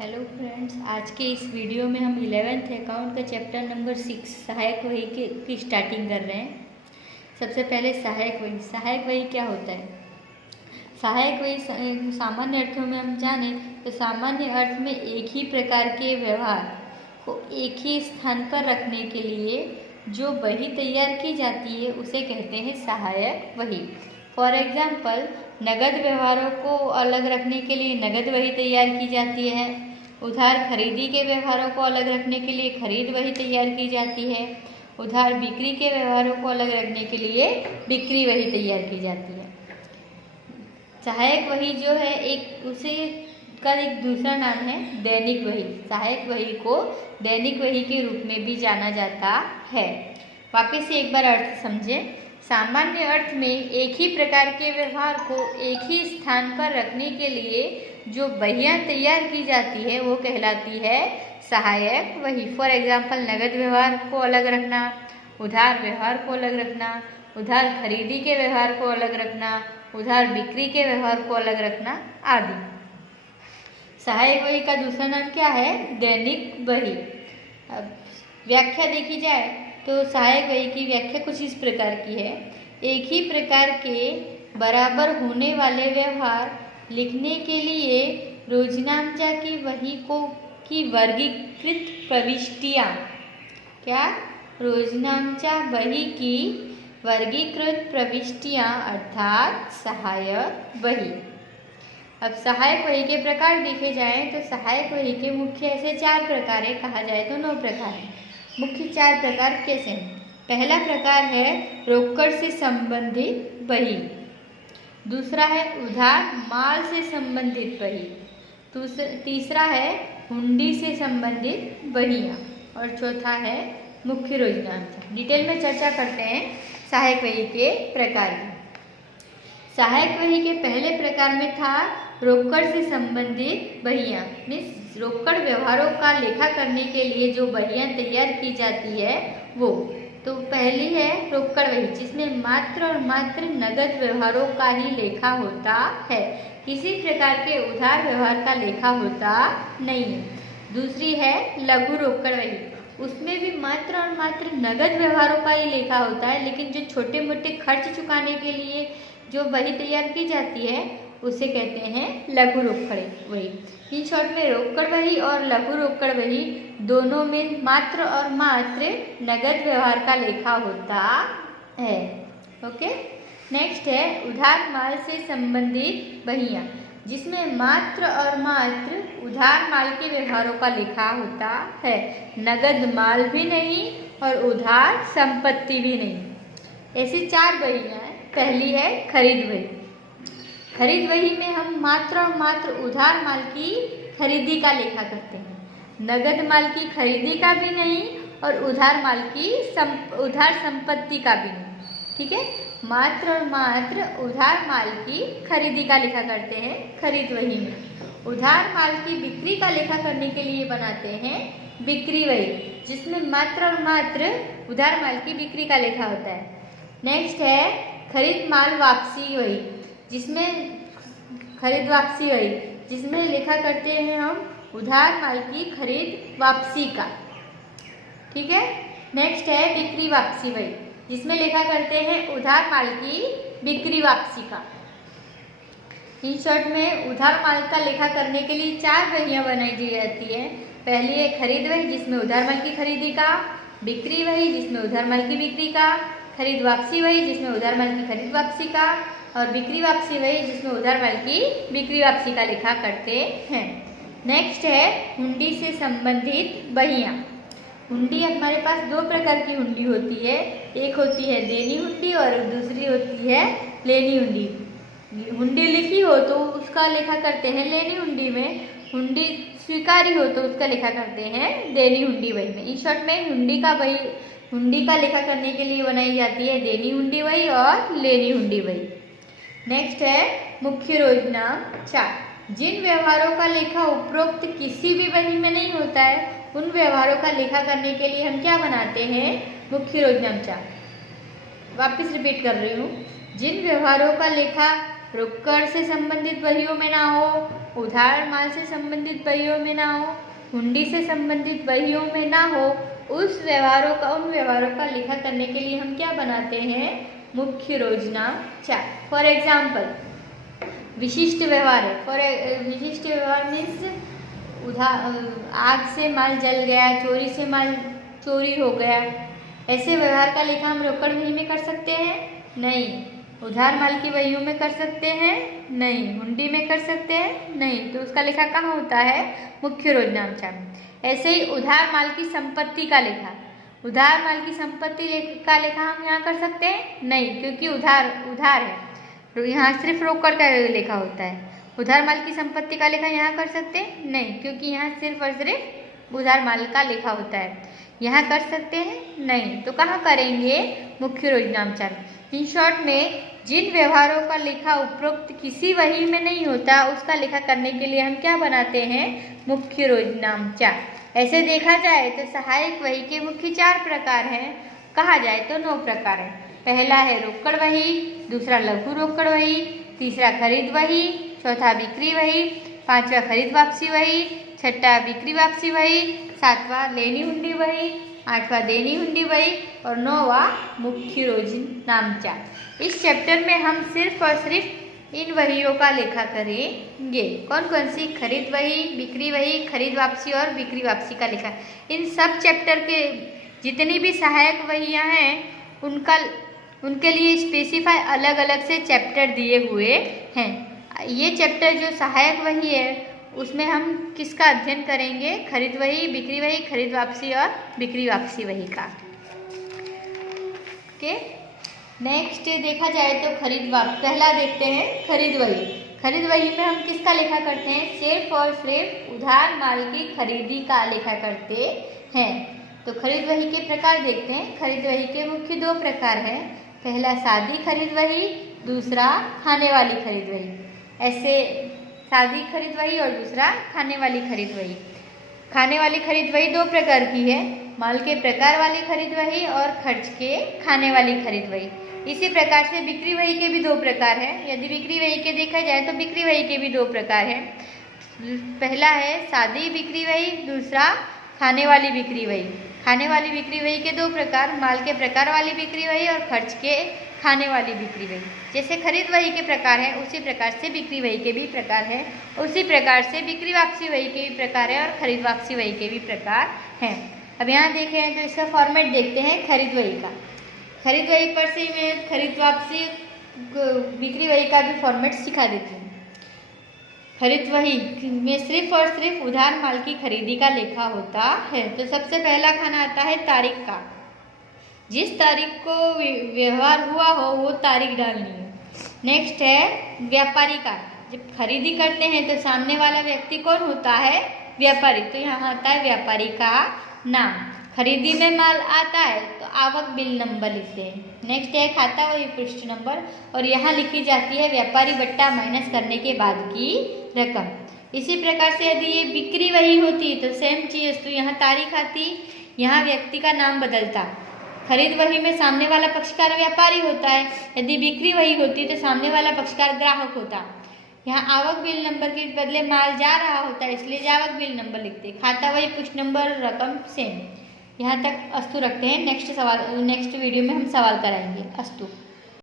Hello friends, आज के इस वीडियो में हम 11th अकाउंट का चैप्टर नंबर 6 सहायक वही की स्टार्टिंग कर रहे हैं। सबसे पहले सहायक वही क्या होता है। सहायक वही सामान्य अर्थों में हम जाने तो सामान्य अर्थ में एक ही प्रकार के व्यवहार को एक ही स्थान पर रखने के लिए जो वही तैयार की जाती है उसे कहते हैं सहायक वही। फॉर एग्जाम्पल, नगद व्यवहारों को अलग रखने के लिए नगद वही तैयार की जाती है। उधार खरीदी के व्यवहारों को अलग रखने के लिए खरीद वही तैयार की जाती है। उधार बिक्री के व्यवहारों को अलग रखने के लिए बिक्री वही तैयार की जाती है। सहायक वही जो है उसे का एक दूसरा नाम है दैनिक वही। सहायक वही को दैनिक वही के रूप में भी जाना जाता है। वापस से एक बार अर्थ समझें। सामान्य अर्थ में एक ही प्रकार के व्यवहार को एक ही स्थान पर रखने के लिए जो वहियां तैयार की जाती है वो कहलाती है सहायक वही। फॉर एग्जाम्पल, नगद व्यवहार को अलग रखना, उधार व्यवहार को अलग रखना, उधार खरीदी के व्यवहार को अलग रखना, उधार बिक्री के व्यवहार को अलग रखना आदि। सहायक वही का दूसरा नाम क्या है? दैनिक वही। अब व्याख्या देखी जाए तो सहायक वही की व्याख्या कुछ इस प्रकार की है। एक ही प्रकार के बराबर होने वाले व्यवहार लिखने के लिए रोजनामचा की वही की वर्गीकृत प्रविष्टियाँ। क्या? रोजनामचा वही की वर्गीकृत प्रविष्टियाँ अर्थात सहायक वही। अब सहायक वही के प्रकार देखे जाएं तो सहायक वही के मुख्य ऐसे 4 प्रकार है, कहा जाए तो 9 प्रकार है। मुख्य 4 प्रकार कैसे हैं? पहला प्रकार है रोकड़ से संबंधित वही। दूसरा है उधार माल से संबंधित वही। तीसरा है हुंडी से संबंधित वहियाँ। और चौथा है मुख्य रोजनामचा। डिटेल में चर्चा करते हैं सहायक वही के प्रकार की। सहायक वही के पहले प्रकार में था रोकड़ से संबंधित वहियाँ। मीन्स रोकड़ व्यवहारों का लेखा करने के लिए जो वहियाँ तैयार की जाती है वो। तो पहली है रोकड़ वही, जिसमें मात्र और मात्र नगद व्यवहारों का ही लेखा होता है, किसी प्रकार के उधार व्यवहार का लेखा होता नहीं है। दूसरी है लघु रोकड़ वही, उसमें भी मात्र और मात्र नगद व्यवहारों का ही लेखा होता है, लेकिन जो छोटे मोटे खर्च चुकाने के लिए जो वही तैयार की जाती है उसे कहते हैं लघु रोकड़ वही। इन शॉर्ट में रोकड़ वही और लघु रोकड़ वही दोनों में मात्र और मात्र नगद व्यवहार का लेखा होता है। ओके, नेक्स्ट है उधार माल से संबंधित वहियाँ, जिसमें मात्र और मात्र उधार माल के व्यवहारों का लेखा होता है, नगद माल भी नहीं और उधार संपत्ति भी नहीं। ऐसी 4 वहियाँ हैं। पहली है खरीद वही। खरीद वही में हम मात्र और मात्र उधार माल की खरीदी का लेखा करते हैं, नगद माल की खरीदी का भी नहीं और उधार माल की उधार संपत्ति का भी नहीं। ठीक है, मात्र और मात्र उधार माल की खरीदी का लेखा करते हैं खरीद वही में। उधार माल की बिक्री का लेखा करने के लिए बनाते हैं बिक्री वही, जिसमें मात्र और मात्र उधार माल की बिक्री का लेखा होता है। नेक्स्ट है खरीद माल वापसी वही, जिसमें खरीद वापसी वही, जिसमें लेखा करते हैं हम उधार माल की खरीद वापसी का। ठीक है, नेक्स्ट है बिक्री वापसी वही, जिसमें लेखा करते हैं उधार माल की बिक्री वापसी का। इन शॉर्ट में उधार माल का लेखा करने के लिए 4 वहियाँ बनाई दी जाती है। पहली है खरीद वही, जिसमें उधार माल की खरीदी का, बिक्री वही जिसमें उधार माल की बिक्री का, खरीद वापसी वही जिसमें उधार माल की खरीद वापसी का, और बिक्री वापसी वही जिसमें उधार माल की बिक्री वापसी का लेखा करते हैं। नेक्स्ट है हुंडी से संबंधित वहियाँ। हुंडी हमारे पास 2 प्रकार की हुंडी होती है, एक होती है देनी हुंडी और दूसरी होती है लेनी हुंडी। हुंडी लिखी हो तो उसका लेखा करते हैं लेनी हुंडी में, हुंडी स्वीकारी हो तो उसका लेखा करते हैं देनी हुंडी वही में। इन शॉर्ट में हुंडी का लेखा करने के लिए बनाई जाती है देनी हुंडी वही और लेनी हुंडी वही। नेक्स्ट है मुख्य रोजनामचा। जिन व्यवहारों का लेखा उपरोक्त किसी भी वही में नहीं होता है उन व्यवहारों का लेखा करने के लिए हम क्या बनाते हैं? मुख्य रोजनामचा। वापस रिपीट कर रही हूँ, जिन व्यवहारों का लेखा रोकड़ से संबंधित वहियों में ना हो, उधार माल से संबंधित बहियों में ना हो, हुंडी से संबंधित बहियों में ना हो, उन व्यवहारों का लेखा करने के लिए हम क्या बनाते हैं? मुख्य रोजनाम चार्ट। फॉर एग्जाम्पल, विशिष्ट व्यवहार है। विशिष्ट व्यवहार मीन्स आग से माल जल गया, चोरी से माल चोरी हो गया, ऐसे व्यवहार का लेखा हम रोकड़ बही में कर सकते हैं? नहीं। उधार माल की बहियों में कर सकते हैं? नहीं। हुंडी में कर सकते हैं? नहीं। तो उसका लेखा कहाँ होता है? मुख्य रोजनाम चार्ट। ऐसे ही उधार माल की संपत्ति का लेखा, उधार माल की संपत्ति का लेखा हम यहाँ कर सकते हैं? नहीं, क्योंकि उधार है, तो यहाँ सिर्फ रोकड़ का लेखा होता है। उधार माल की संपत्ति का लेखा यहाँ कर सकते हैं? नहीं, क्योंकि यहाँ सिर्फ और सिर्फ उधार माल का लेखा होता है। यहाँ कर सकते हैं? नहीं। तो कहाँ करेंगे? मुख्य रोजनाम चार्ट। इन शॉर्ट में जिन व्यवहारों का लेखा उपरोक्त किसी वही में नहीं होता, उसका लेखा करने के लिए हम क्या बनाते हैं? मुख्य रोजनाम चार्ट। ऐसे देखा जाए तो सहायक वही के मुख्य 4 प्रकार हैं, कहा जाए तो 9 प्रकार हैं। पहला है रोकड़ वही, दूसरा लघु रोकड़ वही, तीसरा खरीद वही, चौथा बिक्री वही, पांचवा खरीद वापसी वही, छठा बिक्री वापसी वही, सातवां लेनी हुंडी वही, आठवां देनी हुंडी वही और 9वां मुख्य रोजनाम चार्ट। इस चैप्टर में हम सिर्फ और सिर्फ इन वहियों का लेखा करेंगे। कौन कौन सी? खरीद वही, बिक्री वही, खरीद वापसी और बिक्री वापसी का लेखा। इन सब चैप्टर के जितनी भी सहायक वहियाँ हैं उनके लिए स्पेसिफाई अलग अलग से चैप्टर दिए हुए हैं। ये चैप्टर जो सहायक वही है उसमें हम किसका अध्ययन करेंगे? खरीद वही, बिक्री वही, खरीद वापसी और बिक्री वापसी वही का। ओके, नेक्स्ट देखा जाए तो पहला देखते हैं खरीद वही। खरीद वही में हम किसका लेखा करते हैं? सिर्फ और सिर्फ उधार माल की खरीदी का लेखा करते हैं। तो खरीद वही के प्रकार देखते हैं। खरीद वही के मुख्य 2 प्रकार हैं। पहला सादी खरीद वही, दूसरा खाने वाली खरीद वही। ऐसे सादी खरीद वही और दूसरा खाने वाली खरीद वही। खाने वाली खरीद वही 2 प्रकार की है, माल के प्रकार वाली खरीद वही और खर्च के खाने वाली खरीद वही। इसी प्रकार से बिक्री वही के भी 2 प्रकार हैं। यदि बिक्री वही के देखा जाए तो बिक्री वही के भी 2 प्रकार हैं। पहला है सादी बिक्री वही, दूसरा खाने वाली बिक्री वही। खाने वाली बिक्री वही के 2 प्रकार, माल के प्रकार वाली बिक्री वही और खर्च के खाने वाली बिक्री वही। जैसे खरीद वही के प्रकार है उसी प्रकार से बिक्री वही के भी प्रकार है, उसी प्रकार से बिक्री वापसी वही के भी प्रकार है और खरीद वापसी वही के भी प्रकार हैं। अब यहाँ देखें तो इसका फॉर्मेट देखते हैं खरीद वही का। खरीद वही पर से मैं खरीद वापसी बिक्री वही का भी फॉर्मेट सिखा देती हूँ। खरीद वही में सिर्फ और सिर्फ उधार माल की खरीदी का लेखा होता है। तो सबसे पहला खाना आता है तारीख का। जिस तारीख को व्यवहार हुआ हो वो तारीख डालनी है। नेक्स्ट है व्यापारी का। जब खरीदी करते हैं तो सामने वाला व्यक्ति कौन होता है? व्यापारी। तो यहाँ आता है व्यापारी का नाम। खरीदी में माल आता है तो आवक बिल नंबर लिखते हैं। नेक्स्ट है खाता वही पृष्ठ नंबर और यहाँ लिखी जाती है व्यापारी बट्टा माइनस करने के बाद की रकम। इसी प्रकार से यदि ये बिक्री वही होती तो सेम चीज़, तो यहाँ तारीख आती, यहाँ व्यक्ति का नाम बदलता। खरीद वही में सामने वाला पक्षकार व्यापारी होता है, यदि बिक्री वही होती तो सामने वाला पक्षकार ग्राहक होता। यहाँ आवक बिल नंबर के बदले माल जा रहा होता है इसलिए आवक बिल नंबर लिखते। खाता वही पृष्ठ नंबर रकम सेम। यहाँ तक अस्तु रखते हैं। नेक्स्ट वीडियो में हम सवाल कराएंगे। अस्तु।